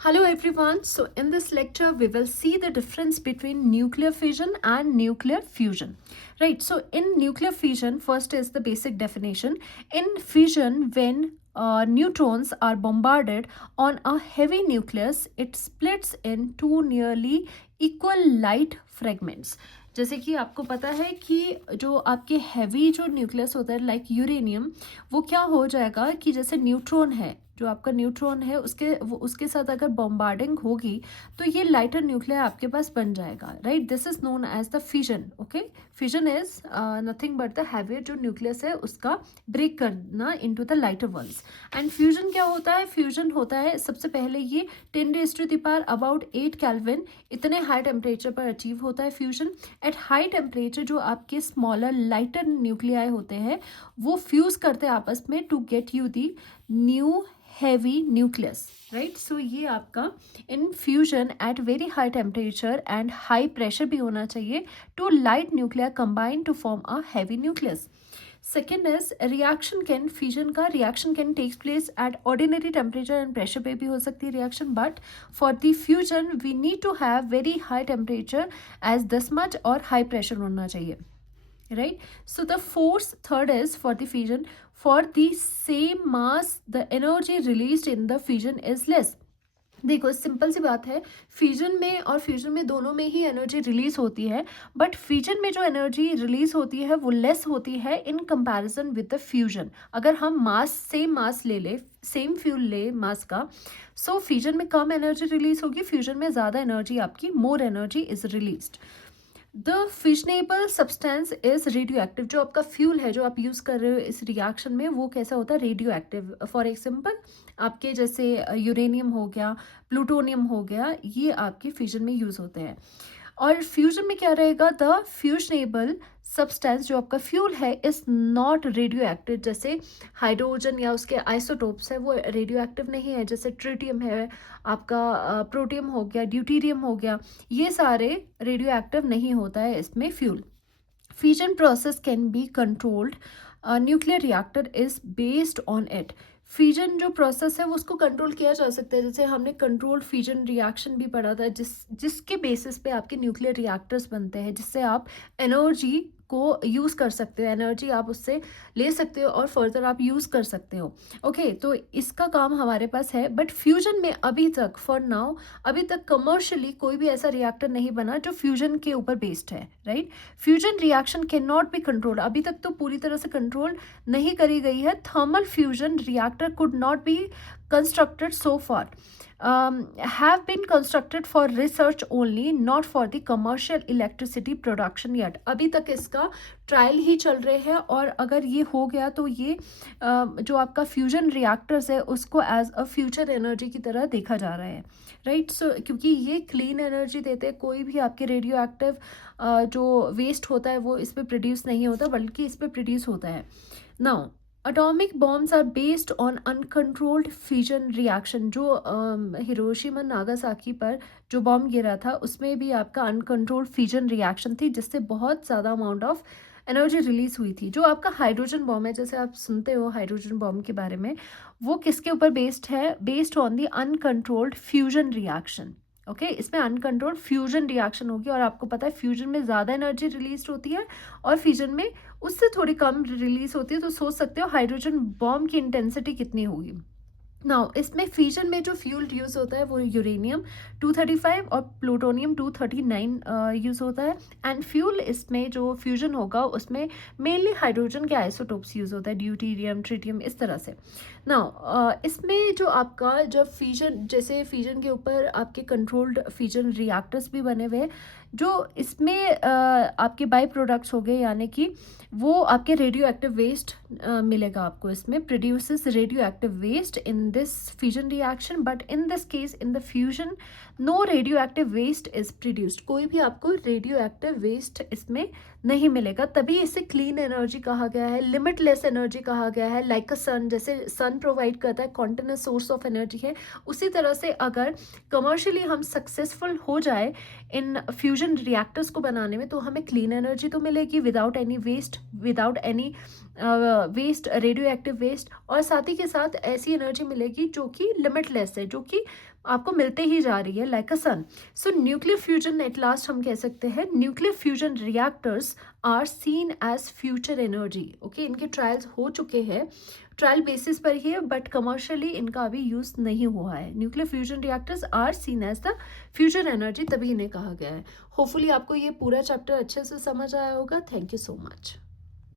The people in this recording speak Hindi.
Hello everyone. So in this lecture we will see the difference between nuclear fission and nuclear fusion. Right. So in nuclear fission, first is the basic definition. In fission, when neutrons are bombarded on a heavy nucleus, it splits in two nearly equal light fragments. जैसे कि आपको पता है कि जो आपके हैवी जो न्यूक्लियस होता है लाइक यूरेनियम, वो क्या हो जाएगा कि जैसे न्यूट्रॉन है, जो आपका न्यूट्रॉन है उसके साथ अगर बॉम्बार्डिंग होगी तो ये लाइटर न्यूक्लियर आपके पास बन जाएगा. Right, this is known as the fission. Okay, fission is nothing but the heavier जो न्यूक्लियस है उसका ब्रेक करना into the lighter worlds. And fusion क्या होता है? फ्यूजन होता है सबसे पहले ये 10⁻⁴ अबाउट 8 केल्विन इतने हाई टेम्परेचर पर अचीव होता है फ्यूजन. एट हाई टेम्परेचर जो आपके स्मॉलर लाइटर न्यूक्लियाई होते हैं वो फ्यूज करते हैं आपस में to get you the new heavy nucleus. Right, so ये आपका in fusion at very high temperature and high pressure भी होना चाहिए to light nuclei combine to form a heavy nucleus. Second is reaction can fission का reaction can takes place at ordinary temperature and pressure पे भी हो सकती है reaction, but for the fusion we need to have very high temperature as this much और high pressure होना चाहिए. Right, so the force third is for the fission, for the same mass the energy released in the fission is less. देखो सिंपल सी बात है, फ्यूजन में और फ्यूजन में दोनों में ही एनर्जी रिलीज होती है, बट फ्यूजन में जो एनर्जी रिलीज होती है वो लेस होती है in comparison with the fusion. अगर हम मास सेम मास ले सेम फ्यूल ले मास का, सो फ्यूजन में कम एनर्जी रिलीज होगी, फ्यूजन में ज़्यादा एनर्जी आपकी more energy is released. The fissionable substance is radio active. जो आपका फ्यूल है जो आप यूज़ कर रहे हो इस रिएक्शन में वो कैसा होता है? Radio active. फॉर एग्जाम्पल आपके जैसे यूरेनियम हो गया, प्लूटोनियम हो गया, ये आपके फ्यूजन में यूज़ होते हैं. और फ्यूजन में क्या रहेगा? द फ्यूजनेबल सब्सटेंस जो आपका फ्यूल है इज नॉट रेडियो एक्टिव. जैसे हाइड्रोजन या उसके आइसोटोप्स है वो रेडियो एक्टिव नहीं है. जैसे ट्रिटियम है आपका, प्रोटियम हो गया, ड्यूटीरियम हो गया, ये सारे रेडियो एक्टिव नहीं होता है इसमें fuel. Fusion process can be controlled. Nuclear reactor is based on it. Fusion जो प्रोसेस है वो उसको कंट्रोल किया जा सकता है. जैसे हमने कंट्रोल्ड फ्यूजन रिएक्शन भी पढ़ा था, जिसके बेसिस पे आपके न्यूक्लियर रिएक्टर्स बनते हैं, जिससे आप एनर्जी को यूज़ कर सकते हो, एनर्जी आप उससे ले सकते हो और फर्दर आप यूज़ कर सकते हो. ओके, तो इसका काम हमारे पास है. बट फ्यूजन में अभी तक फॉर नाउ अभी तक कमर्शियली कोई भी ऐसा रिएक्टर नहीं बना जो फ्यूजन के ऊपर बेस्ड है. Right, fusion reaction can not be controlled. अभी तक तो पूरी तरह से कंट्रोल नहीं करी गई है. Thermal fusion reactor could not be constructed so far, have been constructed for research only, not for the commercial electricity production yet. अभी तक इसका ट्रायल ही चल रहे हैं और अगर ये हो गया तो ये जो आपका फ्यूजन रिएक्टर्स है उसको एज अ फ्यूचर एनर्जी की तरह देखा जा रहा है. राइट, सो क्योंकि ये क्लीन एनर्जी देते हैं, कोई भी आपके रेडियो एक्टिव जो वेस्ट होता है वो इस पर प्रोड्यूस नहीं होता बल्कि इस पर प्रोड्यूस होता है. Now Atomic bombs are based on uncontrolled fission reaction. जो हिरोशिमा नागासाकी पर जो बॉम्ब गिरा था उसमें भी आपका अनकंट्रोल्ड फ्यूजन रिएक्शन थी जिससे बहुत ज़्यादा अमाउंट ऑफ एनर्जी रिलीज हुई थी. जो आपका हाइड्रोजन बॉम्ब है, जैसे आप सुनते हो हाइड्रोजन बॉम्ब के बारे में, वो किसके ऊपर बेस्ड है? Based on the uncontrolled fusion reaction. Okay, इसमें अनकंट्रोल्ड फ्यूजन रिएक्शन होगी और आपको पता है फ्यूजन में ज़्यादा एनर्जी रिलीज होती है और फ्यूजन में उससे थोड़ी कम रिलीज होती है. तो सोच सकते हो हाइड्रोजन बॉम्ब की इंटेंसिटी कितनी होगी. नाउ इसमें फ्यूजन में जो फ्यूल यूज़ होता है वो यूरेनियम 235 और प्लूटोनियम 239 यूज़ होता है. एंड फ्यूल इसमें जो फ्यूजन होगा उसमें मेनली हाइड्रोजन के आइसोटोप्स यूज़ होता है, ड्यूटीरियम, ट्रिटियम, इस तरह से. नाउ इसमें जो आपका जब फ्यूजन, जैसे फ्यूजन के ऊपर आपके कंट्रोल्ड फ्यूजन रिएक्टर्स भी बने हुए हैं, जो इसमें आपके बाई प्रोडक्ट्स हो गए, यानी कि वो आपके रेडियो एक्टिव वेस्ट मिलेगा आपको. इसमें produces radioactive waste in this fusion reaction, but in this case in the fusion no radioactive waste is produced. कोई भी आपको रेडियो एक्टिव वेस्ट इसमें नहीं मिलेगा. तभी इसे क्लीन एनर्जी कहा गया है, लिमिटलेस एनर्जी कहा गया है. लाइक अ सन, जैसे सन प्रोवाइड करता है, कॉन्टिन्यूस सोर्स ऑफ एनर्जी है, उसी तरह से अगर कमर्शियली हम सक्सेसफुल हो जाए इन फ्यूजन रिएक्टर्स को बनाने में तो हमें क्लीन एनर्जी तो मिलेगी without any waste, without any waste, radioactive waste, और साथ ही के साथ ऐसी एनर्जी मिलेगी जो कि लिमिटलेस है, जो कि आपको मिलते ही जा रही है, like a sun. So nuclear fusion at last हम कह सकते हैं, nuclear fusion reactors are seen as future energy. Okay, इनके ट्रायल्स हो चुके हैं, ट्रायल बेसिस पर ही है, बट कमर्शियली इनका अभी यूज़ नहीं हुआ है। Nuclear fusion reactors are seen as the future energy, तभी इन्हें कहा गया है। होपफुली आपको ये पूरा चैप्टर अच्छे से समझ आया होगा। Thank you so much.